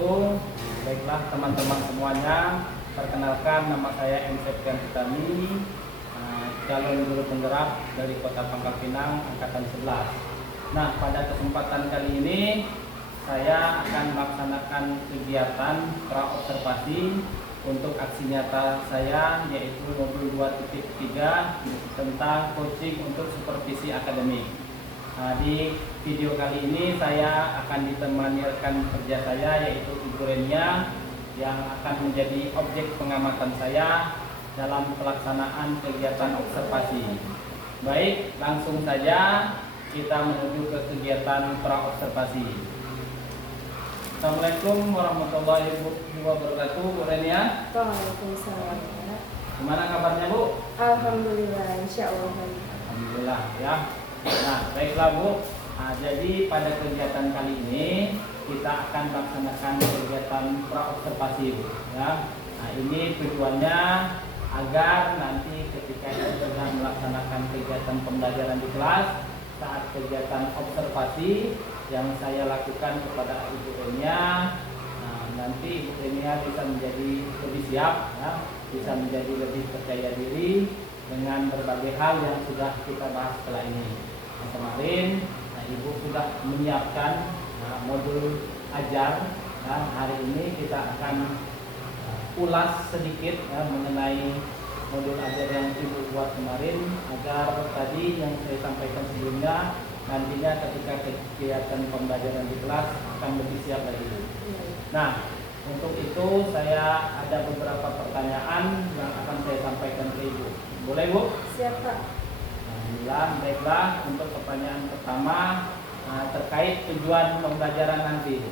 wabarakatuh. Baiklah teman-teman semuanya, perkenalkan nama saya M. Septian Sutami, calon guru penggerak dari Kota Pangkal Pinang angkatan 11. Nah, pada kesempatan kali ini saya akan melaksanakan kegiatan praobservasi untuk aksi nyata saya, yaitu modul 2.3 tentang coaching untuk supervisi akademik. Di video kali ini saya akan ditemani rekan kerja saya, yaitu Ibu Renia, yang akan menjadi objek pengamatan saya dalam pelaksanaan kegiatan observasi. Baik, langsung saja kita menuju ke kegiatan praobservasi. Assalamualaikum warahmatullahi wabarakatuh, Bu Renia. Waalaikumsalam. Gimana kabarnya, Bu? Alhamdulillah, insya Allah. Alhamdulillah ya. Nah, baiklah Bu. Jadi pada kegiatan kali ini kita akan melaksanakan kegiatan praobservasi, Bu. Ya. Nah, ini tujuannya agar nanti ketika kita sedang melaksanakan kegiatan pembelajaran di kelas, saat kegiatan observasi yang saya lakukan kepada Ibu Renia, nanti Ibu Renia bisa menjadi lebih siap, ya, bisa menjadi lebih percaya diri dengan berbagai hal yang sudah kita bahas setelah ini. Kemarin Ibu sudah menyiapkan modul ajar. Hari ini kita akan ulas sedikit mengenai modul ajar yang Ibu buat kemarin, agar tadi yang saya sampaikan sebelumnya nantinya ketika kegiatan pembelajaran di kelas akan lebih siap lagi. Nah, untuk itu saya ada beberapa pertanyaan yang akan saya sampaikan ke Ibu. Boleh, Bu? Siap, Pak. Alhamdulillah. Baiklah, untuk pertanyaan pertama terkait tujuan pembelajaran nanti.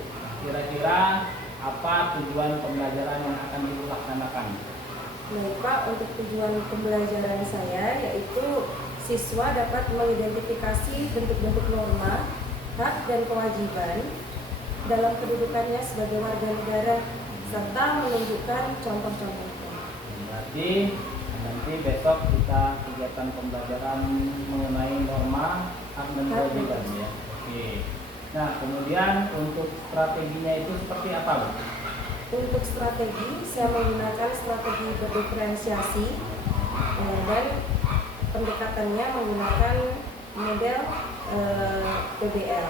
Kira-kira apa tujuan pembelajaran yang akan dilaksanakan? Baik, Pak, untuk tujuan pembelajaran saya yaitu siswa dapat mengidentifikasi bentuk-bentuk norma, hak dan kewajiban dalam kedudukannya sebagai warga negara serta menunjukkan contoh-contohnya. Berarti nanti besok kita kegiatan pembelajaran mengenai norma, hak dan kewajiban ya. Oke. Nah, kemudian untuk strateginya itu seperti apa, Bu? Untuk strategi, saya menggunakan strategi berdiferensiasi dan pendekatannya menggunakan model PBL.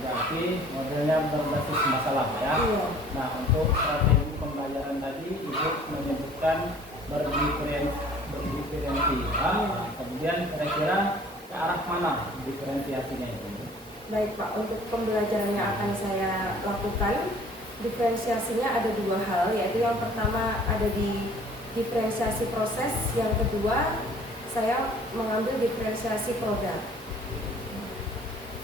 Berarti modelnya berbasis masalah ya. Iya. Nah, untuk strategi pembelajaran tadi Ibu menyebutkan berdiferensi. Kemudian kira-kira ke arah mana diferensiasinya itu? Baik, Pak, untuk pembelajaran yang akan saya lakukan, diferensiasinya ada dua hal, yaitu yang pertama ada di diferensiasi proses, yang kedua saya mengambil diferensiasi produk.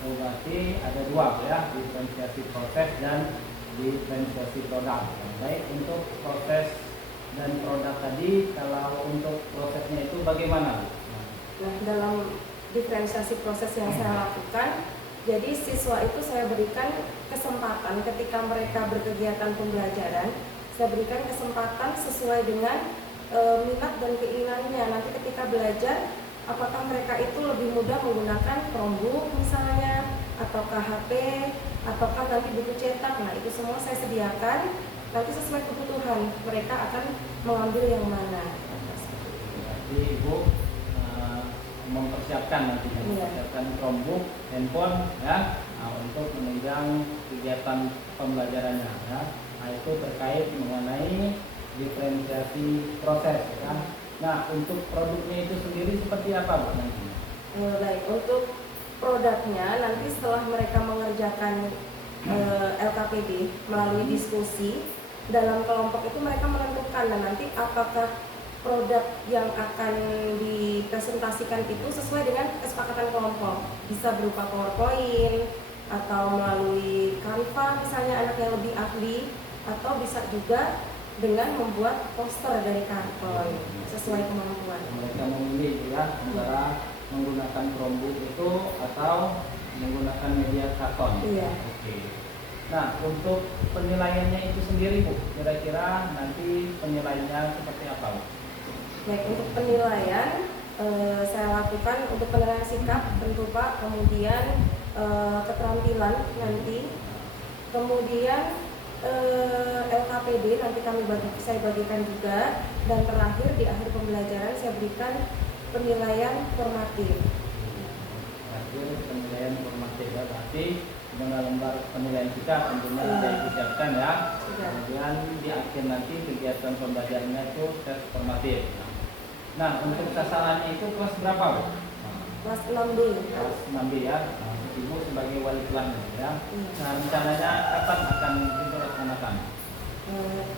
Berarti ada dua ya, diferensiasi proses dan diferensiasi produk. Baik, untuk proses dan produk tadi, kalau untuk prosesnya itu bagaimana? Nah, dalam diferensiasi proses yang saya lakukan, jadi siswa itu saya berikan kesempatan ketika mereka berkegiatan pembelajaran, saya berikan kesempatan sesuai dengan minat dan keinginannya. Nanti ketika belajar, apakah mereka itu lebih mudah menggunakan Chromebook misalnya, ataukah HP, ataukah nanti buku cetak. Nah, itu semua saya sediakan. Nanti sesuai kebutuhan mereka akan mengambil yang mana. Jadi Ibu mempersiapkan nantinya, mempersiapkan Chromebook, handphone ya, untuk menunjang kegiatan pembelajarannya ya. Nah, itu terkait mengenai diferensiasi proses ya. Nah, untuk produknya itu sendiri seperti apa, Bu, nanti? Baik, untuk produknya nanti setelah mereka mengerjakan LKPD melalui diskusi dalam kelompok itu mereka menentukan, dan nanti apakah produk yang akan dipresentasikan itu sesuai dengan kesepakatan kelompok, bisa berupa PowerPoint atau melalui Canva misalnya anak yang lebih ahli, atau bisa juga dengan membuat poster dari karton sesuai kemampuan. Mereka memilih ya antara menggunakan Chromebook itu atau menggunakan media karton. Iya. Oke. Nah, untuk penilaiannya itu sendiri, Bu, kira-kira nanti penilaiannya seperti apa, Bu? Baik, untuk penilaian saya lakukan untuk penilaian sikap tentu, Pak, kemudian keterampilan nanti, kemudian LKPD nanti saya bagikan juga, dan terakhir di akhir pembelajaran saya berikan penilaian formatif. Terakhir penilaian formatif ya, berarti dengan lembar penilaian kita tentunya sudah disiapkan ya. Kemudian di akhir nanti kegiatan pembelajarannya itu tes formatif. Nah, untuk sasarannya itu kelas berapa, Bu? Kelas 6B. Kelas 6B ya. Ibu sebagai wali kelasnya ya. Nah, rencananya kapan akan dilaksanakan?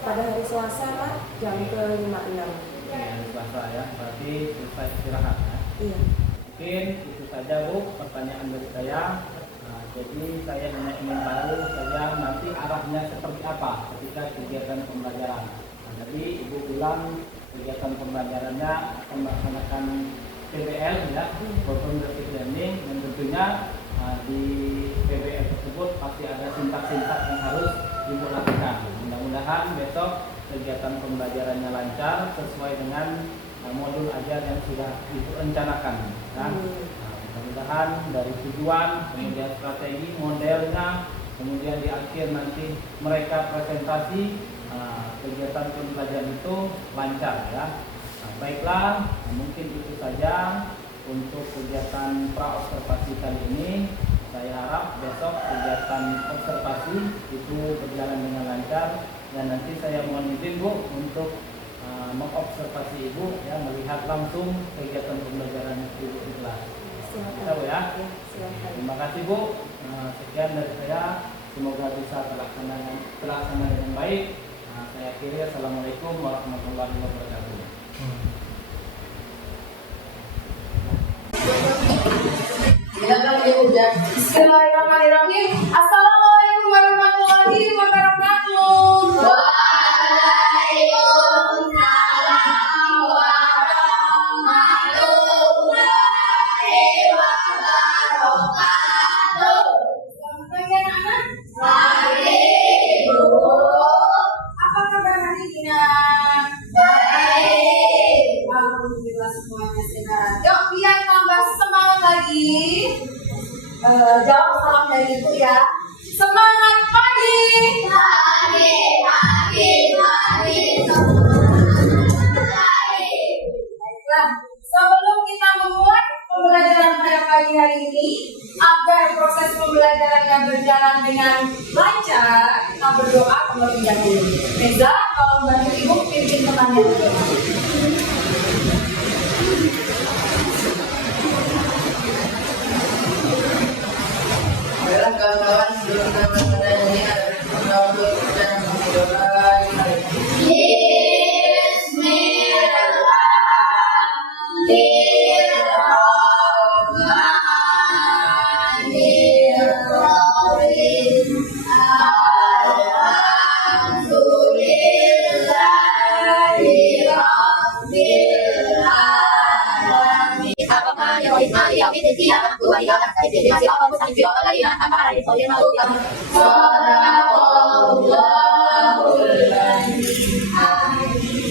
Pada hari Selasa, Pak, jam ke-5.6. Hari Selasa ya, berarti selesai istirahat ya. Iya. Mungkin itu saja, Bu, pertanyaan dari saya. Nah, jadi saya hanya ingin tahu saja nanti arahnya seperti apa ketika kegiatan pembelajaran. Nah, jadi Ibu bilang kegiatan pembelajarannya akan melaksanakan PBL ya, Program Basic Learning, dan tentunya di PBL tersebut pasti ada sintak-sintak yang harus Ibu lakukan. Mudah-mudahan besok kegiatan pembelajarannya lancar sesuai dengan modul ajar yang sudah Ibu rencanakan. Kan? Mudah-mudahan dari tujuan, kemudian strategi, modelnya, kemudian di akhir nanti mereka presentasi, kegiatan pembelajaran itu lancar ya. Nah, baiklah, mungkin itu saja untuk kegiatan pra-observasi kali ini. Saya harap besok kegiatan observasi itu berjalan dengan lancar, dan nanti saya mohon izin, Bu, untuk mengobservasi Ibu ya, melihat langsung kegiatan pembelajaran Ibu di kelas. Bisa, Bu ya? Terima kasih, Bu. Sekian dari saya, semoga bisa terlaksana dengan baik. Saya akhiri, assalamualaikum warahmatullahi wabarakatuh. Bismillahirrahmanirrahim. Assalamualaikum warahmatullahi wabarakatuh. Waalaikumsalam warahmatullahi wabarakatuh. Selamat pagi anak-anak. Pagi, Bu. Apa kabar hari ini? Baik. Alhamdulillah semuanya sehat. Yuk biar tambah semangat lagi. Jawab salam dari Ibu ya. Semangat pagi. Pagi, pagi, pagi. Baiklah, sebelum kita memulai pembelajaran pada pagi hari ini, agar proses pembelajarannya berjalan dengan lancar, kita berdoa terlebih dahulu. Reza, tolong bantu Ibu pimpin temannya berdoa. Baiklah kawan-kawan, sebelum kita melakukan ini ada untuk dan berdoa.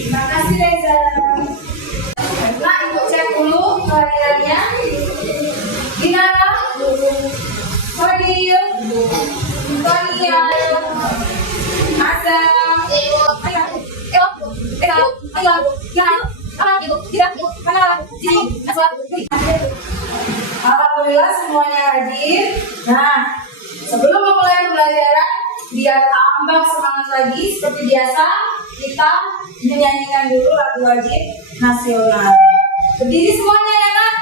Terima kasih Reza. Baiklah, Ibu cek dulu kehadirannya. Dinara, Fadil, Tonia, Asa, alhamdulillah semuanya hadir. Nah, sebelum memulai pembelajaran, biar tambah semangat lagi seperti biasa, kita menyanyikan dulu lagu wajib nasional. Berdiri semuanya ya, Nak.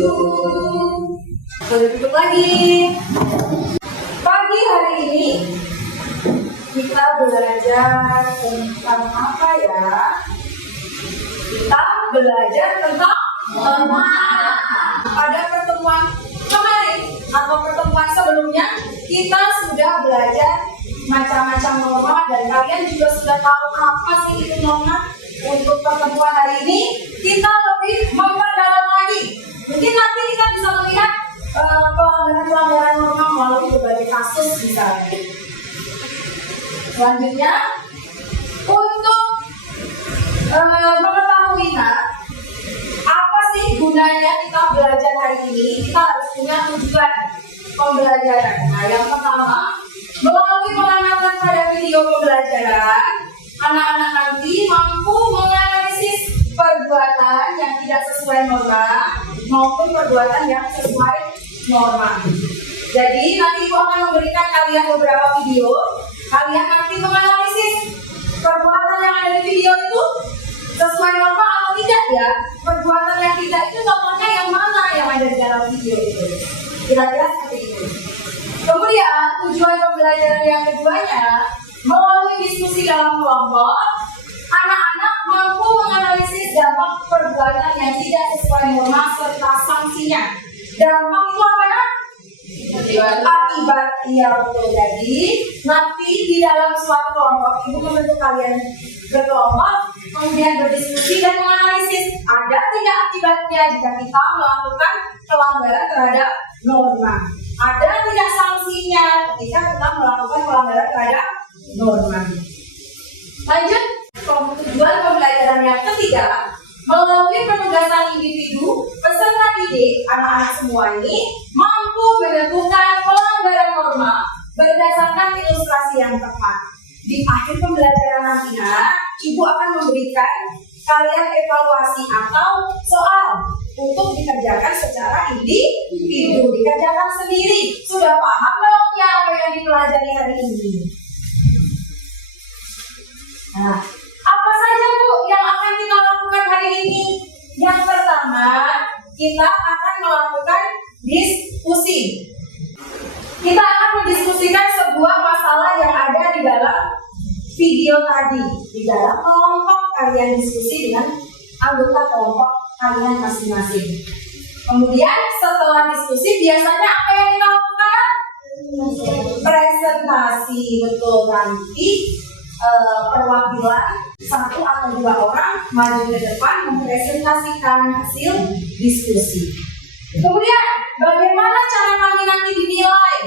duduk. Boleh duduk lagi. Pagi hari ini kita belajar tentang apa ya? Kita belajar tentang norma. Pada pertemuan kemarin atau pertemuan sebelumnya kita sudah belajar macam-macam norma dan kalian juga sudah tahu apa sih itu norma. Untuk pertemuan hari ini kita lebih memperdalam lagi. Mungkin nanti kita bisa melihat pelanggaran norma melalui berbagai kasus misalnya. Selanjutnya untuk mengetahui apa sih gunanya kita belajar hari ini, kita harus punya tujuan pembelajaran. Nah, yang pertama, melalui pengamatan pada video pembelajaran, anak-anak nanti mampu menganalisis perbuatan yang tidak sesuai norma maupun perbuatan yang sesuai norma. Jadi nanti Ibu akan memberikan kalian beberapa video, kalian nanti menganalisis perbuatan yang ada di video itu sesuai norma atau tidak ya. Perbuatan yang tidak itu contohnya yang mana yang ada di dalam video itu. Kira-kira seperti itu. Kemudian tujuan pembelajaran yang keduanya, melalui diskusi dalam kelompok, anak-anak mampu menganalisis dampak perbuatan yang tidak sesuai norma serta sanksinya. Dampak itu apa ya? Akibat, iya betul. Jadi nanti di dalam suatu kelompok, Ibu membentuk kalian berkelompok, kemudian berdiskusi dan menganalisis ada tidak akibatnya jika kita melakukan pelanggaran terhadap norma. Ada tidak sanksinya ketika kita melakukan pelanggaran terhadap norma. Lanjut, tujuan pembelajaran yang ketiga, melalui penugasan individu, peserta didik, anak-anak semua ini mampu menentukan pelanggaran norma berdasarkan ilustrasi yang tepat. Di akhir pembelajaran nanti, Ibu akan memberikan kalian evaluasi atau soal untuk dikerjakan secara individu, dikerjakan sendiri. Sudah paham belum ya apa yang dipelajari hari ini? Nah, apa saja Bu yang akan kita lakukan hari ini? Yang pertama, kita akan melakukan diskusi. Kita akan mendiskusikan sebuah masalah yang ada di dalam video tadi. Di dalam kelompok kalian diskusi dengan anggota kelompok kalian masing-masing. Kemudian setelah diskusi biasanya apa yang kita lakukan? Presentasi, betul. Nanti perwakilan satu atau dua orang maju ke depan mempresentasikan hasil diskusi. Kemudian bagaimana cara kami nanti dinilai?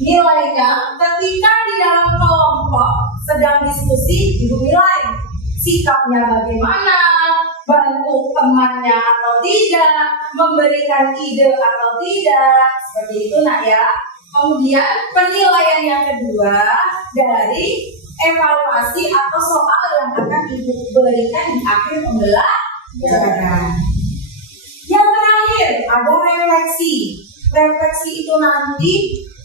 Nilainya ketika di dalam kelompok sedang diskusi, Ibu nilai sikapnya bagaimana, bantu temannya atau tidak, memberikan ide atau tidak, seperti itu ya. Kemudian penilaian yang kedua dari evaluasi atau soal yang akan Ibu berikan di akhir pembelajaran. Yang terakhir ada refleksi. Refleksi itu nanti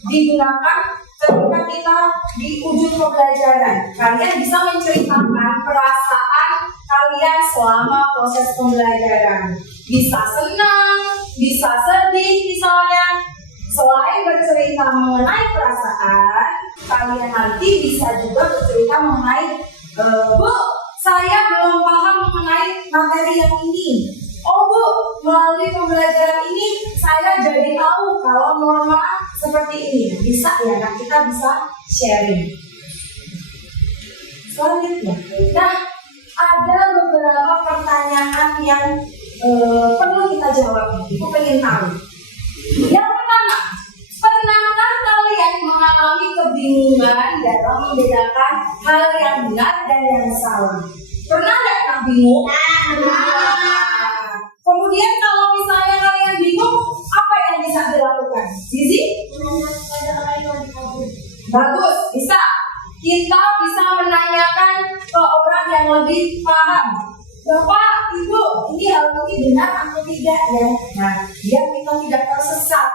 digunakan ketika kita di ujung pembelajaran. Kalian bisa menceritakan perasaan kalian selama proses pembelajaran. Bisa senang, bisa sedih misalnya. Selain bercerita mengenai perasaan, kalian nanti bisa juga bercerita mengenai Bu, saya belum paham mengenai materi yang ini. Oh Bu, melalui pembelajaran ini saya jadi tahu kalau norma seperti ini. Bisa ya, kan kita bisa sharing. Selanjutnya, nah ada beberapa pertanyaan yang perlu kita jawab. Aku pengen tahu. Yang pertama, pernahkah kalian mengalami kebingungan dalam membedakan hal yang benar dan yang salah? Pernah nggak bingung? Kemudian kalau misalnya kalian bingung, apa yang bisa dilakukan? Zizi? Bagus, bisa. Kita bisa menanyakan ke orang yang lebih paham. Bapak, Ibu, ini hal ini benar atau tidak ya? Nah, biar kita tidak tersesat.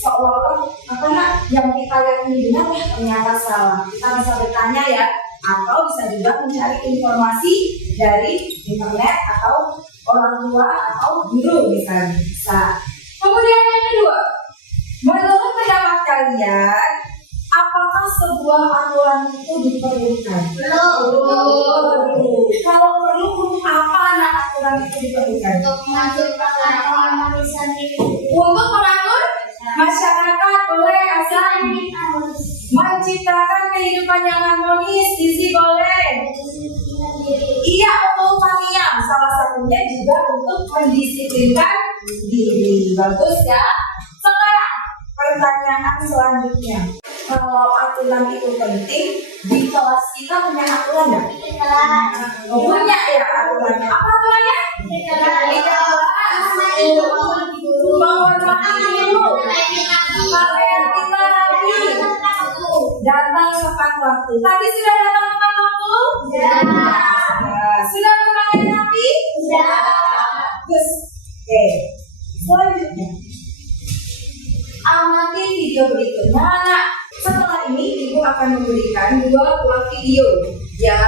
Seolah-olah yang kita yakini benar ternyata salah. Kita bisa bertanya ya, atau bisa juga mencari informasi dari internet atau orang tua atau guru misalnya. Bisa. Kemudian yang kedua, menurut pendapat kalian, apakah sebuah aturan itu diperlukan? Kalau perlu, untuk apa anak aturan itu diperlukan? Untuk mengatur perlakuan Untuk mengatur masyarakat boleh, asal menciptakan kehidupan yang harmonis, gizi boleh. Iya, untuk Tania, salah satunya juga untuk mendisiplinkan diri. Bagus ya. Sekarang pertanyaan selanjutnya, kalau aturan itu penting, di kelas kita punya aturan nggak? Punya ya aturannya. Apa aturannya? Di kelas menghormati guru, pakaian kita rapi, datang tepat waktu. Tadi sudah datang tepat waktu? Sudah berpakaian rapi? Bagus. Oke. Selanjutnya, amati video berikutnya. Nah, setelah ini ibu akan memberikan dua buah video yang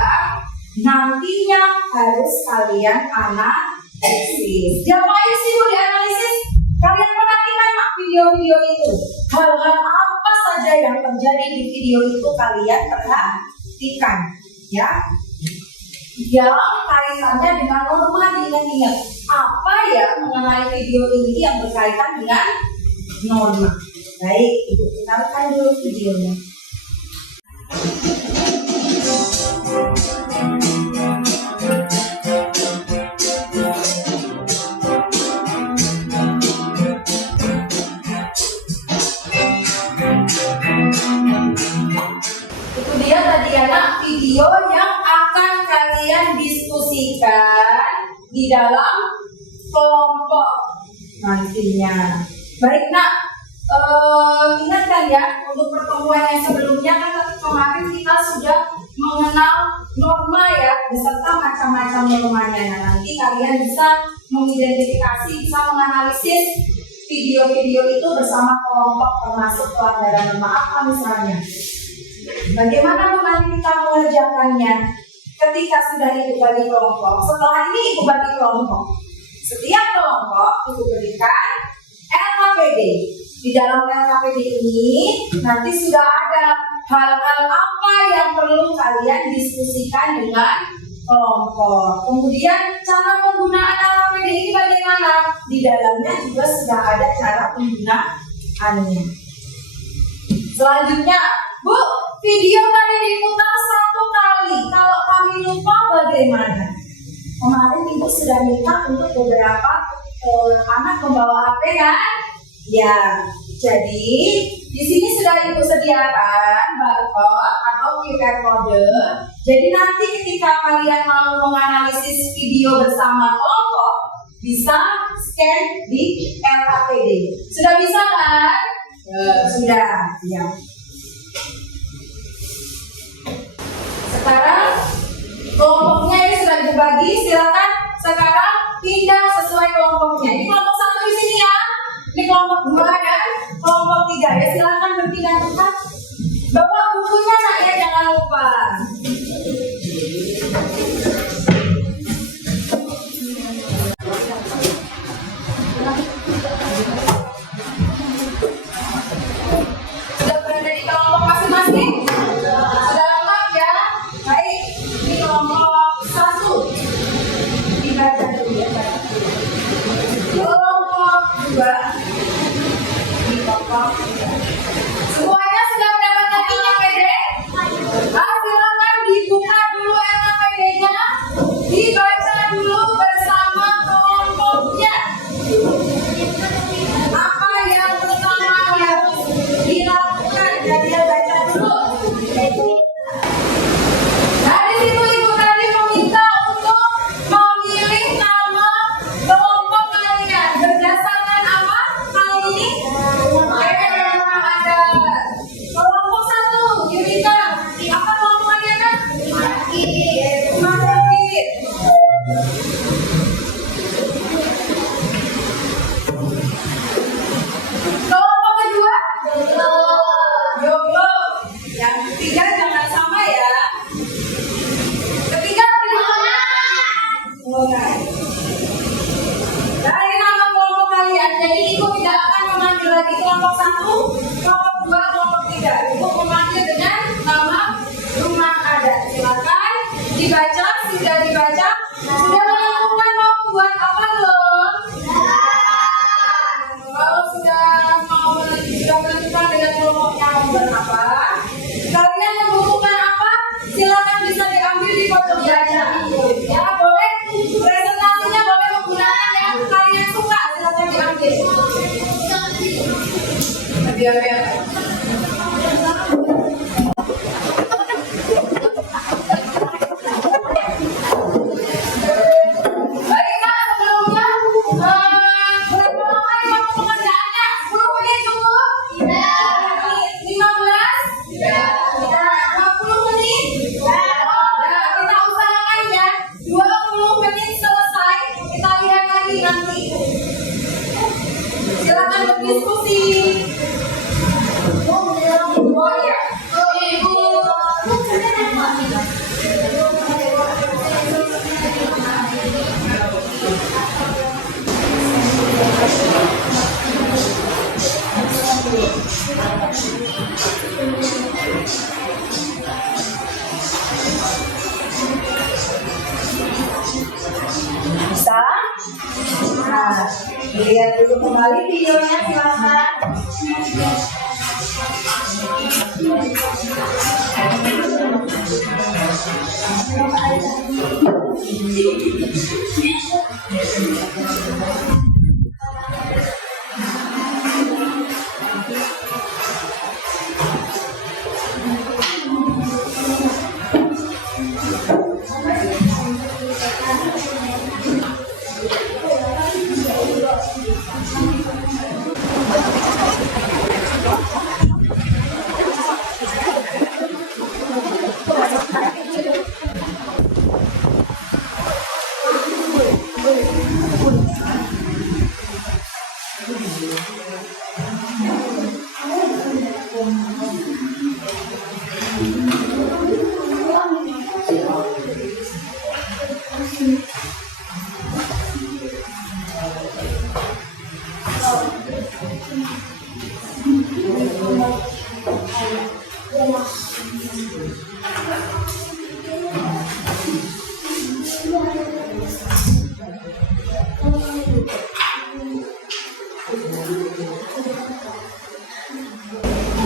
nantinya harus kalian analisis. Ngapain sih mau dianalisis? Kalian perhatikan mak video-video itu. Hal-hal apa saja yang terjadi di video itu kalian perhatikan, ya. Yang kaitannya dengan norma, diingat-ingat apa ya mengenai video ini yang berkaitan dengan norma. Baik, ibu putarkan dulu videonya. Itu dia tadi anak video yang akan kalian diskusikan di dalam kelompok nantinya. Baik nak, ingatkan ya untuk pertemuan yang sebelumnya kan kemarin kita sudah mengenal norma ya beserta macam-macam normanya. Nah, nanti kalian bisa mengidentifikasi, bisa menganalisis video-video itu bersama kelompok termasuk pelanggaran norma apa misalnya. Bagaimana nanti kita mengerjakannya ketika sudah ibu bagi kelompok? Setelah ini ibu bagi kelompok. Setiap kelompok ibu berikan LKPD. Di dalam LKPD ini nanti sudah ada hal-hal apa yang perlu kalian diskusikan dengan kelompok. Kemudian cara penggunaan LKPD ini bagaimana? Di dalamnya juga sudah ada cara penggunaannya. Selanjutnya, Bu, video tadi diputar 1 kali. Kalau kami lupa bagaimana? Kemarin ibu sudah minta untuk beberapa anak membawa HP kan? Ya, jadi di sini sudah ibu sediakan barcode atau QR code. Jadi nanti ketika kalian mau menganalisis video bersama kelompok, bisa scan di LKPD. Sudah bisa kan? Sudah, ya. Sekarang kelompoknya ini sudah dibagi, silakan sekarang pindah sesuai kelompoknya. Ini kelompok 1 di sini ya, ini kelompok 2 dan kelompok 3 ya, silakan berpindah tempat. Bawa bukunya nak ya, jangan lupa. Sudah berada di kelompok masing-masing? Sudah lengkap ya? Baik, ini kelompok 1. Dibaca dulu ya. Kelompok 2. Ini kelompok 3. Semuanya sudah mendapatkan IKPD? Silakan di Dibaca, sudah dibaca. Sudah menentukan mau buat apa belum? Kalau sudah menentukan dengan kelompoknya mau buat apa, kalian membutuhkan apa? Silakan bisa diambil di pojok baca. Ya boleh. Presentasinya boleh menggunakan yang kalian suka. Silakan diambil. Biar. Diskusi. Oh ya. Bisa? Nah, lihat dulu kembali videonya silakan.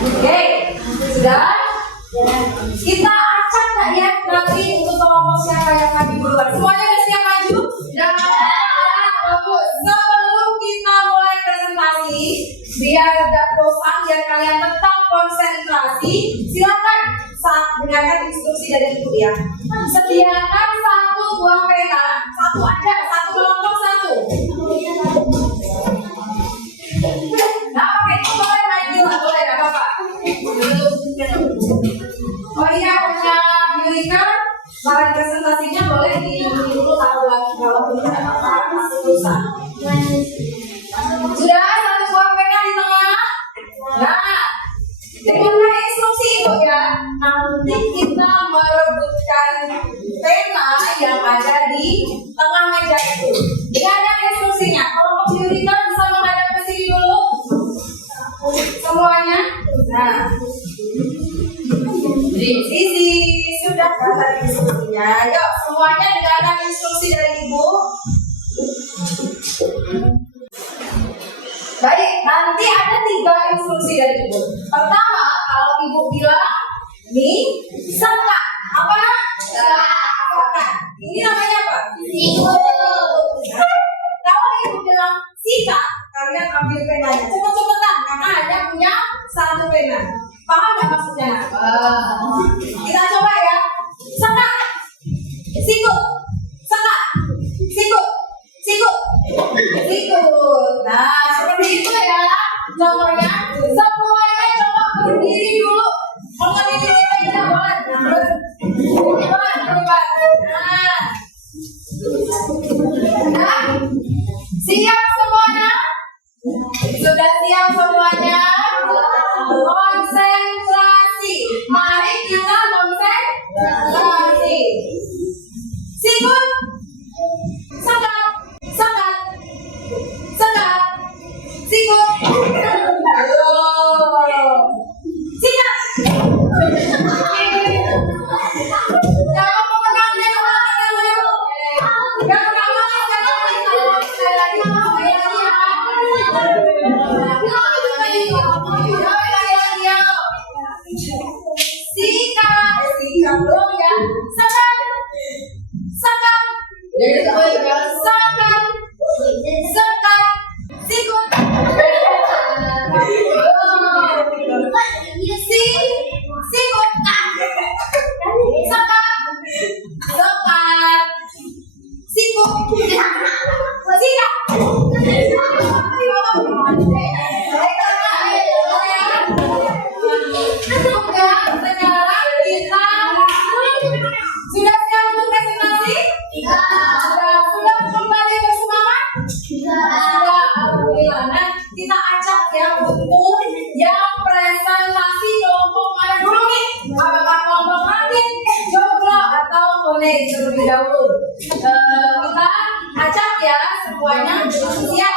Oke, sudah? Kita acak tak ya nanti untuk kelompok siapa yang maju duluan. Semuanya udah siap maju? Sudah. Bagus. Sebelum kita mulai presentasi, biar tidak bosan, biar kalian tetap konsentrasi, silakan saat dengarkan instruksi dari ibu ya. Sediakan satu buah pena, satu aja, satu kelompok satu. Nah, oke, boleh main dulu, boleh, nggak apa-apa. Oh iya, punya Yulika, bahan presentasinya boleh diunduh dulu kalau tidak apa-apa, masih susah. Sudah, satu buah pena di tengah. Nah, dengarkan instruksi itu ya. Nanti kita merebutkan pena yang ada di tengah meja itu. Dengarkan instruksinya. Kalau Yulika bisa menghadap ke sini dulu. Semuanya. Nah, di sisi sudah kata instruksinya. Yuk, semuanya dengarkan instruksi dari ibu. Baik, nanti ada 3 instruksi dari ibu. Pertama, kalau ibu bilang nih, sekat. Apa? Sekat. Ini namanya apa? Kalau ibu bilang sikat, kalian ambil penanya. Cepet-cepetan, karena hanya punya 1 pena. Paham nggak maksudnya? Kita coba ya. Sekat. Sikut. Sekat. Sikut. Sikut. Sikut. Nah, seperti itu ya. Contohnya, semuanya coba berdiri dulu. Kalau nggak berdiri kita boleh. Hebat. Nah, siap semuanya? Sudah siap semuanya? Konsentrasi. Mari kita konsentrasi. Sikut. Sekat. Sekat. Sekat. Sikut. Sikat. Jangan pemenangnya Jadi semuanya sikut, sikut, sikut, sekarang kita sudah siap untuk presentasi? Sudah kembali bersemangat? Sudah, alhamdulillah. Nah, kita acak ya untuk yang presentasi kelompok mana dulu nih? Apakah kelompok rakit, joglo, atau kone terlebih dahulu? Kita acak ya semuanya siap.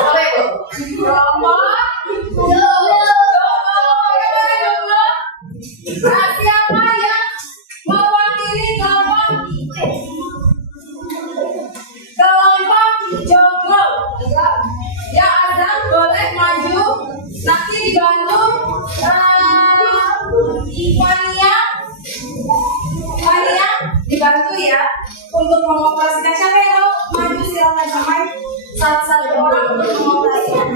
Boleh Bu? Kelompok joglo. Nah, siapa yang mewakili kelompok joglo? Ya, Azam boleh maju. Nanti dibantu Fania dibantu ya untuk mengoperasikan. Siapa yang mau maju silakan sampai satu orang untuk mengoperasikan.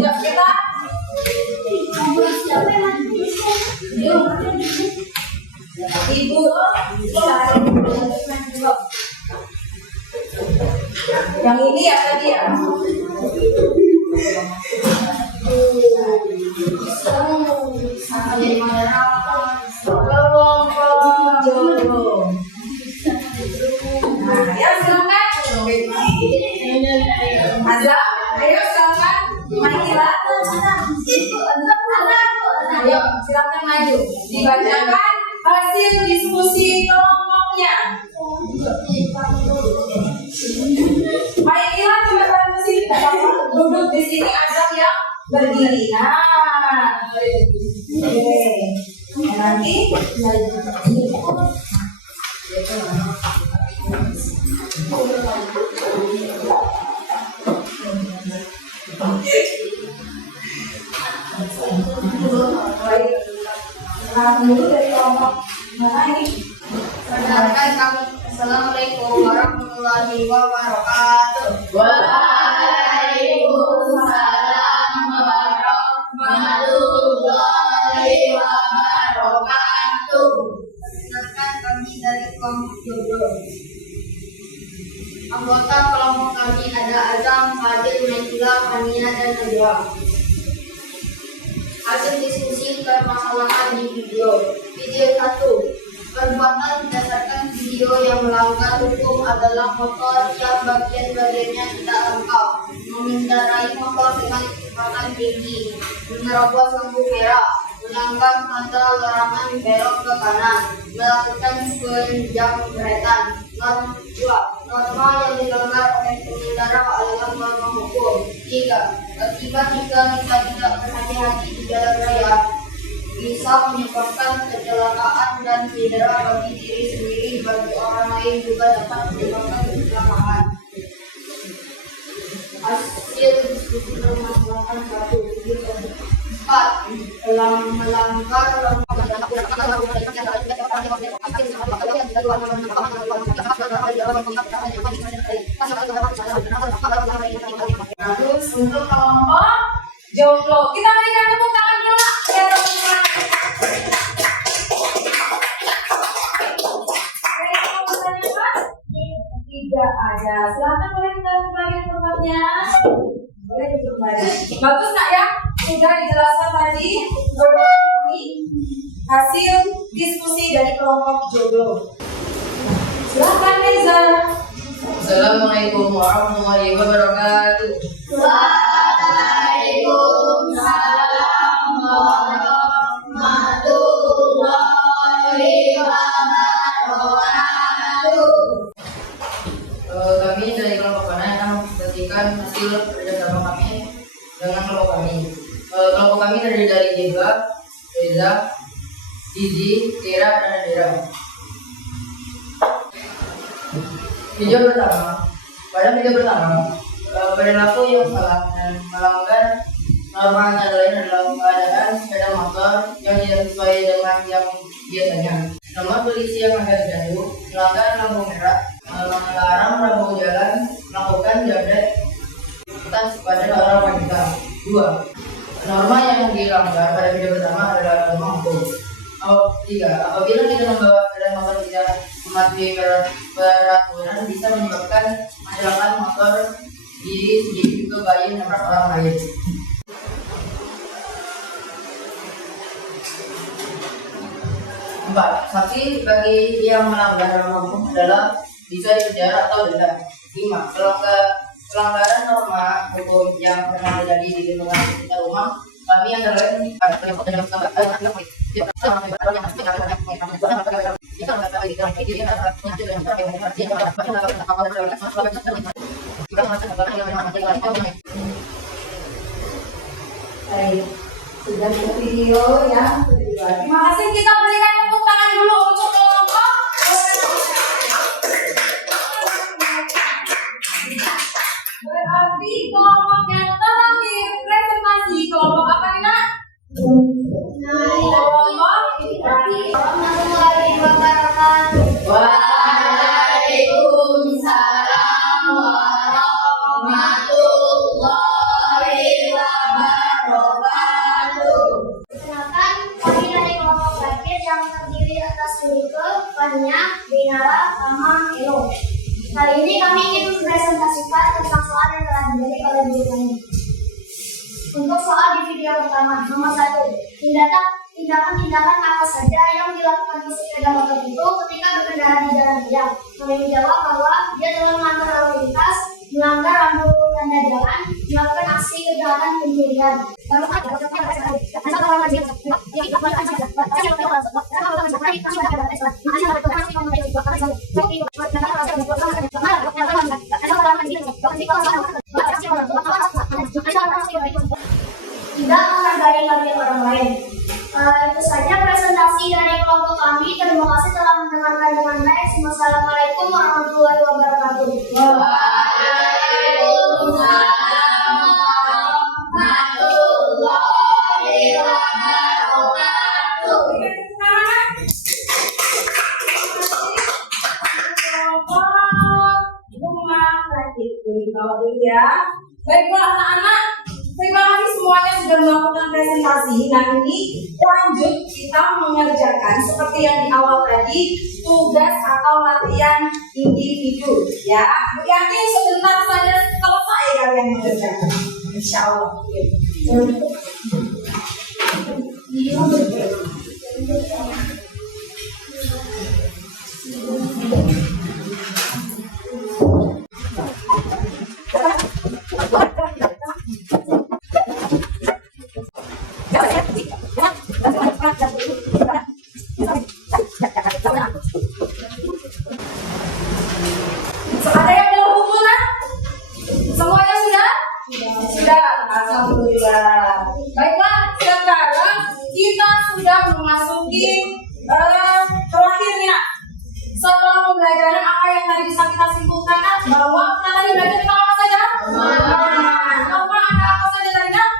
Yuk kita. Ibu yang ini ya tadi ya. Kelompok joglo. Nah, ya silakan. Azam, ayo silakan. Manila. Ayo silakan maju. Dibacakan hasil diskusi kelompoknya. Manila coba bantu sini, tidak apa-apa. Duduk di sini, Azam yang berdiri. Nah, oke. Nanti dari kelompok mana ini? Assalamualaikum warahmatullahi wabarakatuh. Waalaikumsalam warahmatullahi wabarakatuh. Perkenalkan kami dari kelompok joglo. Anggota kelompok kami ada Azam, Fadil, Naila, Fania, dan Najwa. Hasil diskusi permasalahan di video. Video 1. Perbuatan berdasarkan video yang melanggar hukum adalah motor yang bagian-bagiannya tidak lengkap, mengendarai motor dengan kecepatan tinggi, menerobos lampu merah, melanggar tanda larangan belok ke kanan, melakukan penjamretan. Norma yang dilanggar oleh pengendara adalah norma hukum. 3. Akibat jika kita tidak berhati-hati di jalan raya bisa menyebabkan kecelakaan dan cedera bagi diri sendiri, bagi orang lain juga dapat menyebabkan kecelakaan. Hasil diskusi permasalahan 1. 4. Melanggar Terus untuk kelompok joglo, kita berikan tepuk tangan dulu Nak. Ya, tepuk tangan. Tidak ada. Silakan boleh kita kembali ke tempatnya. Boleh duduk kembali. Bagus Nak ya. Sudah dijelaskan tadi hasil diskusi dari kelompok joglo. Silakan Reza. Assalamualaikum warahmatullahi wabarakatuh. Waalaikumsalam warahmatullahi wabarakatuh. Kami dari kelompok mana akan mempresentasikan hasil kerjasama kami dengan kelompok kami. Kelompok kami terdiri dari Jeba, Reza, Zizi, Tira, dan Nadira. Pada video pertama, Perilaku yang salah dan melanggar norma antara lain adalah pengadaan sepeda motor yang tidak sesuai dengan yang biasanya, nomor polisi yang ada di jalur, melanggar lampu merah, melarang rambu jalan, melakukan jabret tas pada orang wanita. 2. Norma yang dilanggar pada video pertama adalah norma hukum. 3. Apabila kita membawa sepeda motor tidak mematuhi peraturan bisa menyebabkan kecelakaan motor diri sendiri juga bayi menabrak orang lain. 4. Sanksi bagi yang melanggar norma hukum adalah bisa dipenjara atau denda. 5. Pelanggaran norma hukum yang pernah terjadi di lingkungan sekitar rumah kami yang terlalu Baik, sudah ke video yang kedua. Terima kasih, kita berikan tepuk tangan dulu untuk kelompok. Berarti kelompok yang terakhir presentasi kelompok apa nih nak? Waalaikumsalam warahmatullahi wabarakatuh. Perkenalkan, kami dari kelompok Bakir yang terdiri atas Yurike, Fania, Binara, Rama, Elo. Kali ini kami ingin mempresentasikan tentang soal yang telah dijadi oleh guru kami. Untuk soal di video pertama, nomor 1, tindakan-tindakan apa saja yang dilakukan pesepeda motor itu ketika berkendara di jalan raya? Kami menjawab bahwa dia telah melanggar lalu lintas, melanggar rambu tanda jalan, melakukan aksi kejahatan pencurian. Tidak menghargai bagian orang lain. Itu saja presentasi dari kelompok kami. Terima kasih telah mendengarkan dengan baik. Wassalamualaikum warahmatullahi wabarakatuh. Waalaikumsalam warahmatullahi wabarakatuh. Baiklah anak-anak, terima kasih semuanya sudah melakukan presentasi. Nah ini lanjut kita mengerjakan seperti yang di awal tadi, tugas atau latihan individu. Ya, yakin sebentar saja selesai kalian mengerjakan. Insya Allah. Ada yang belum kumpul kan? Semuanya sudah? Sudah. Alhamdulillah. Baiklah, sekarang kita sudah memasuki terakhir nih nak. Setelah pembelajaran apa yang tadi bisa kita simpulkan nak? Bahwa kita tadi belajar tentang apa saja? Norma ada apa saja tadi nak?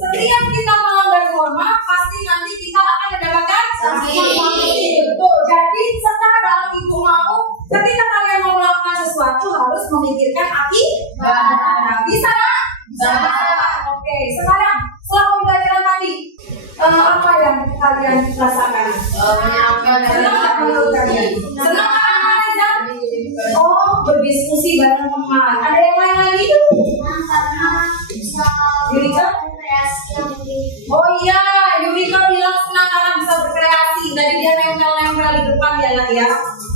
Setiap kita melanggar norma, pasti nanti kita akan mendapatkan sanksi. Betul. Jadi sekarang ibu mau, ketika kalian mau melakukan sesuatu harus memikirkan akibat. Bisa nak? Bisa. Oke. Sekarang setelah pembelajaran tadi, apa yang kalian rasakan? Menyenangkan. Senang kan Reza? Oh, berdiskusi bareng teman. Ada yang lain lagi? Karena bisa Yurika? berkreasi yang lebih. Oh iya, Yurika bilang senang karena bisa berkreasi. Tadi dia nempel-nempel di depan ya nak ya.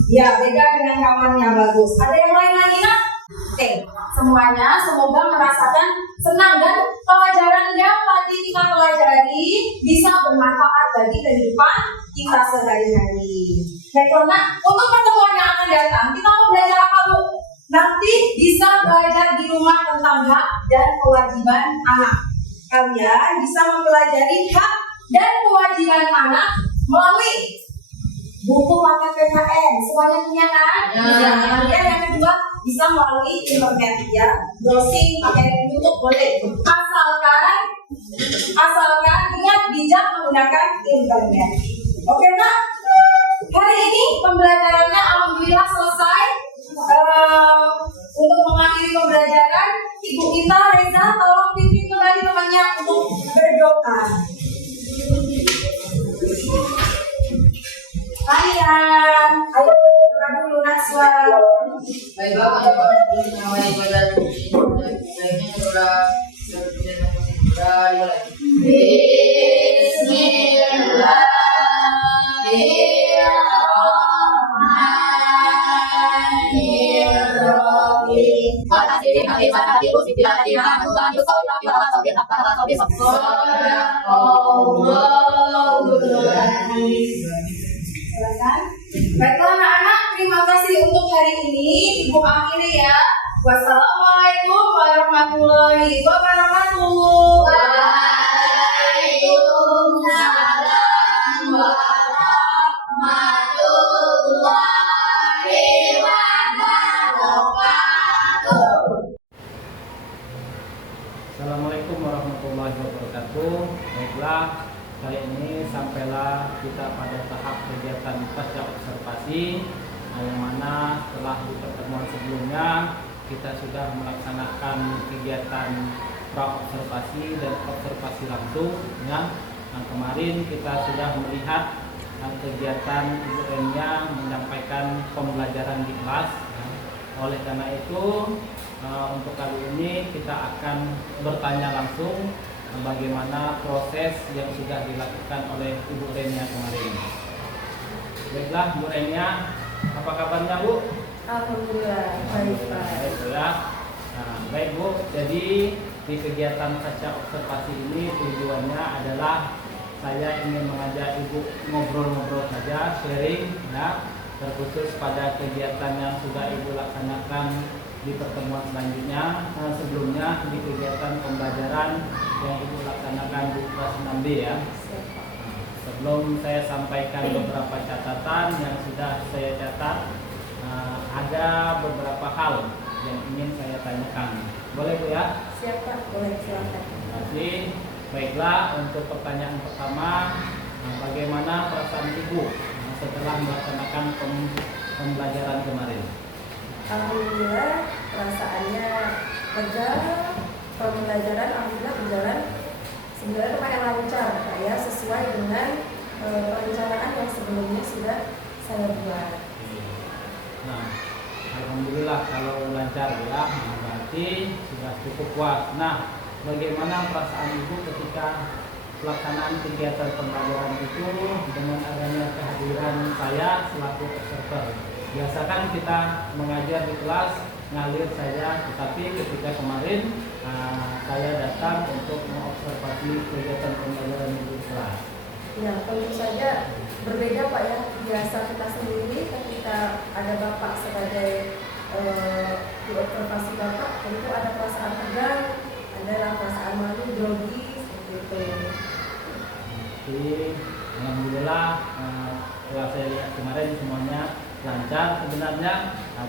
Ya, beda dengan kawannya, bagus. Ada yang lain lagi nak? Oke, semuanya semoga merasakan senang dan pelajaran yang tadi kita pelajari bisa bermanfaat bagi kehidupan kita sehari-hari. Baiklah nak, untuk pertemuan yang akan datang kita mau belajar apa Bu? Nanti bisa belajar di rumah tentang hak dan kewajiban anak. Kalian bisa mempelajari hak dan kewajiban anak melalui buku paket PKN, semuanya punya kan? Ya. Kemudian yang kedua bisa melalui internet ya, browsing pakai YouTube boleh, asalkan ingat bijak menggunakan internet. Oke Kak, hari ini pembelajarannya alhamdulillah selesai. Untuk mengakhiri pembelajaran, Ibu kita Reza tolong pimpin kembali temannya untuk berdoa. Kalian, ayo berdoa dulu Naswa. Baiklah, kami mulai ibadah ini. Baiknya sudah dimulai. Silakan. Baiklah anak-anak, terima kasih untuk hari ini. Ibu akhiri ya. Wassalamualaikum warahmatullahi wabarakatuh. Waalaikumsalam warahmatullahi wabarakatuh. Assalamualaikum warahmatullahi wabarakatuh. Baiklah, kali ini sampailah kita pada tahap kegiatan pasca observasi, yang mana setelah di pertemuan sebelumnya kita sudah melaksanakan kegiatan pra-observasi dan observasi langsung. Ya. Nah, kemarin kita sudah melihat kegiatan Ibu Enya menyampaikan pembelajaran di kelas. Ya. Oleh karena itu, untuk kali ini kita akan bertanya langsung bagaimana proses yang sudah dilakukan oleh Ibu Renia kemarin. Baiklah, Bu Renia, apa kabarnya Bu? Alhamdulillah, baik Pak. Baik ya. Nah, baik Bu, jadi di kegiatan pasca observasi ini tujuannya adalah saya ingin mengajak Ibu ngobrol-ngobrol saja, sharing ya, terkhusus pada kegiatan yang sudah Ibu laksanakan di pertemuan selanjutnya. Sebelumnya di kegiatan pembelajaran yang Ibu laksanakan di kelas 6B ya. Sebelum saya sampaikan beberapa catatan yang sudah saya catat, ada beberapa hal yang ingin saya tanyakan. Boleh Bu ya? Siap Pak, boleh silakan. Terima kasih. Baiklah, untuk pertanyaan pertama, bagaimana perasaan Ibu setelah melaksanakan pembelajaran kemarin? Alhamdulillah, perasaannya lega. Pembelajaran alhamdulillah berjalan sebenarnya lumayan lancar Pak ya, sesuai dengan perencanaan yang sebelumnya sudah saya buat. Nah, alhamdulillah kalau lancar ya, berarti sudah cukup puas. Nah, bagaimana perasaan Ibu ketika pelaksanaan kegiatan pembelajaran itu dengan adanya kehadiran saya selaku observer? Biasakan kita mengajar di kelas ngalir saja, tetapi ketika kemarin saya datang untuk mengobservasi kegiatan pembelajaran di kelas. Ya, tentu saja berbeda Pak ya. Biasa kita sendiri ketika ada Bapak sebagai di observasi Bapak, tentu ada perasaan tegang, ada perasaan malu, grogi, seperti itu. Jadi, alhamdulillah setelah saya lihat kemarin semuanya lancar sebenarnya,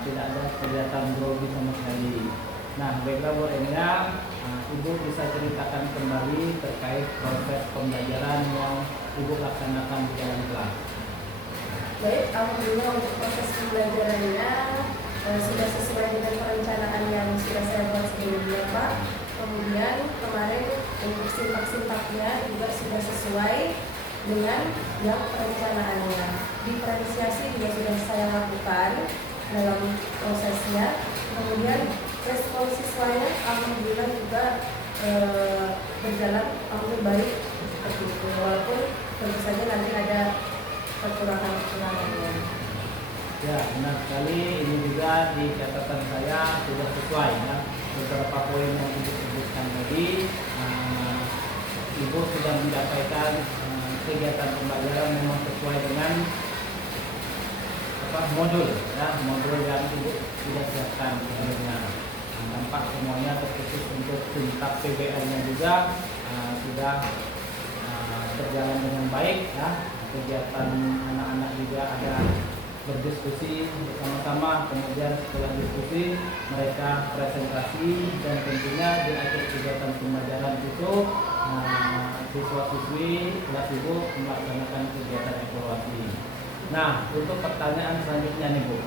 tidak ada kelihatan grogi sama sekali. Nah, baiklah Bu Enya, Ibu bisa ceritakan kembali terkait proses pembelajaran yang Ibu laksanakan di dalam kelas. Baik, alhamdulillah untuk proses pembelajarannya sudah sesuai dengan perencanaan yang sudah saya buat sebelumnya Pak. Kemudian kemarin untuk sintak-sintaknya juga sudah sesuai dengan yang perencanaannya. Diferensiasi juga sudah saya lakukan dalam prosesnya. Kemudian respon siswanya alhamdulillah juga berjalan baik seperti itu. Walaupun tentu saja nanti ada kekurangan-kekurangannya. Ya, benar sekali. Ini juga di catatan saya sudah sesuai ya. Beberapa poin yang Ibu sebutkan tadi, Ibu sudah menyampaikan kegiatan pembelajaran memang sesuai dengan modul ya, modul yang Ibu sudah siapkan sebelumnya. Nampak semuanya terkhusus untuk sintak PBL-nya juga sudah berjalan dengan baik ya. kegiatan anak-anak juga ada berdiskusi bersama-sama, kemudian setelah diskusi mereka presentasi, dan tentunya di akhir kegiatan pembelajaran itu siswa-siswi kelas ibu melaksanakan kegiatan evaluasi. Nah, untuk pertanyaan selanjutnya nih Bu,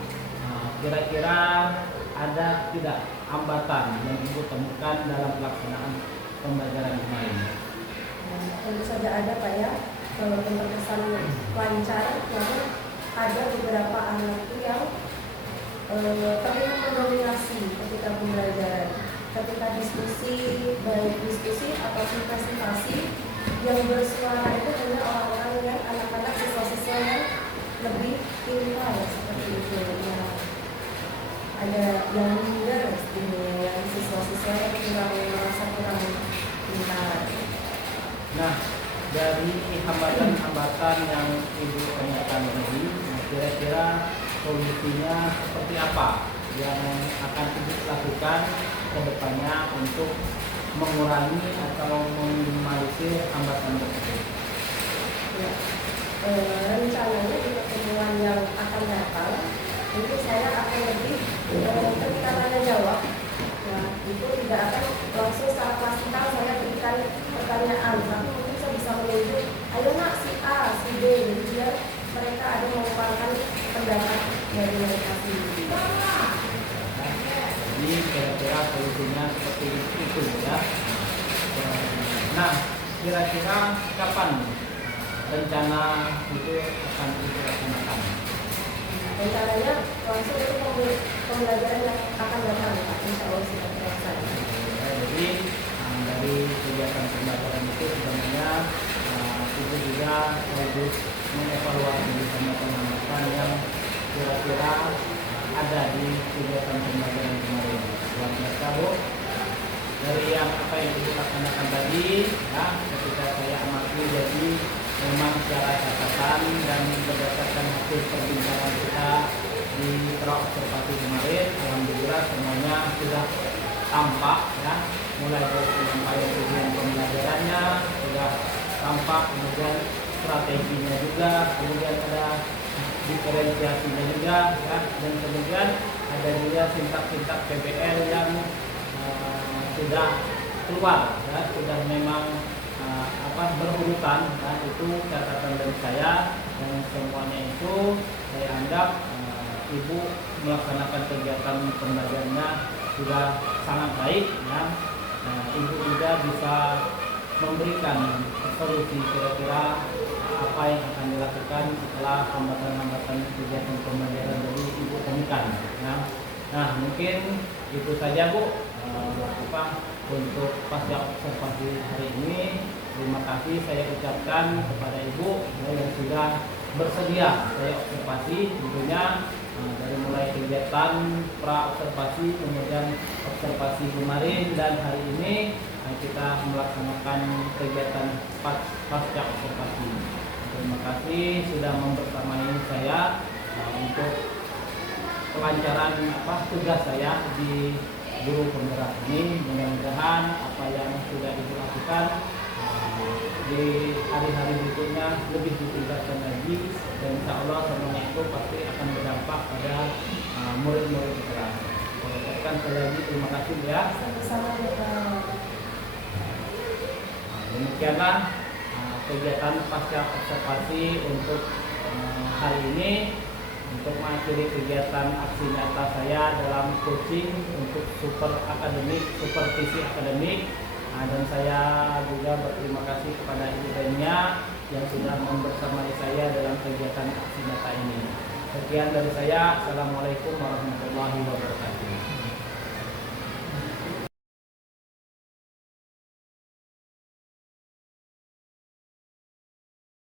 kira-kira ada tidak hambatan yang ibu temukan dalam pelaksanaan pembelajaran kemarin? Tentu saja ada Pak ya, walaupun terkesan lancar, namun ada beberapa anak itu yang terlihat mendominasi ketika pembelajaran, ketika diskusi, baik diskusi ataupun presentasi, yang bersuara itu hanya orang-orang yang anak-anak siswa-siswa yang lebih pintar seperti itu. Nah, ada yang minder, yang siswa-siswa yang merasa kurang pintar. Nah, dari hambatan-hambatan yang ibu tanyakan tadi, kira-kira solusinya seperti apa yang akan ibu lakukan ke depannya untuk mengurangi atau meminimalisir hambatan tersebut? Ya, rencananya di pertemuan yang akan datang, itu saya akan lebih ketika tanya jawab. Nah, itu tidak akan langsung secara klasikal saya berikan pertanyaan, tapi mungkin saya bisa menunjuk, ayo nak si A, si B, jadi biar mereka ada mengeluarkan pendapat dari mereka sendiri. Jadi kira-kira solusinya seperti itu ya. Nah, kira-kira kapan rencana itu akan dilaksanakan? Rencananya langsung itu pembelajaran yang akan datang, Pak. Insya Allah sudah terlaksana. Jadi dari kegiatan pembelajaran itu sebenarnya ibu juga harus mengevaluasi hambatan yang kira-kira ada di kegiatan pembelajaran kemarin. Luar biasa Bu. Dari yang apa yang ibu laksanakan tadi, ya, ketika saya amati jadi memang secara catatan dan berdasarkan hasil perbincangan kita di observasi kemarin, alhamdulillah semuanya sudah tampak ya, mulai dari penyampaian tujuan pembelajarannya sudah tampak, kemudian strateginya juga, kemudian ada diferensiasinya juga ya, dan kemudian ada juga sintak-sintak PBL yang sudah keluar ya, sudah memang berurutan, dan itu catatan dari saya, dan semuanya itu saya anggap ibu melaksanakan kegiatan pembelajarannya sudah sangat baik ya. Nah, ibu juga bisa memberikan solusi kira-kira apa yang akan dilakukan setelah hambatan-hambatan kegiatan pembelajaran dari ibu temukan ya. Nah, mungkin itu saja Bu untuk pasca observasi hari ini. Terima kasih saya ucapkan kepada ibu yang sudah bersedia saya observasi, tentunya dari mulai kegiatan pra observasi, kemudian observasi kemarin, dan hari ini kita melaksanakan kegiatan pasca observasi. Terima kasih sudah membersamai saya untuk kelancaran tugas saya di guru penggerak ini. Mudah-mudahan apa yang sudah ibu lakukan di hari-hari berikutnya lebih ditingkatkan lagi, dan insya Allah semuanya itu pasti akan berdampak pada murid-murid kita. Saya ucapkan sekali lagi terima kasih ya. Sama-sama ya. Demikianlah kegiatan pasca observasi untuk hari ini, untuk mengakhiri kegiatan aksi nyata saya dalam coaching untuk supervisi akademik. Dan saya juga berterima kasih kepada Ibu Renia yang sudah membersamai saya dalam kegiatan aksi nyata ini. Sekian dari saya. Assalamualaikum warahmatullahi wabarakatuh.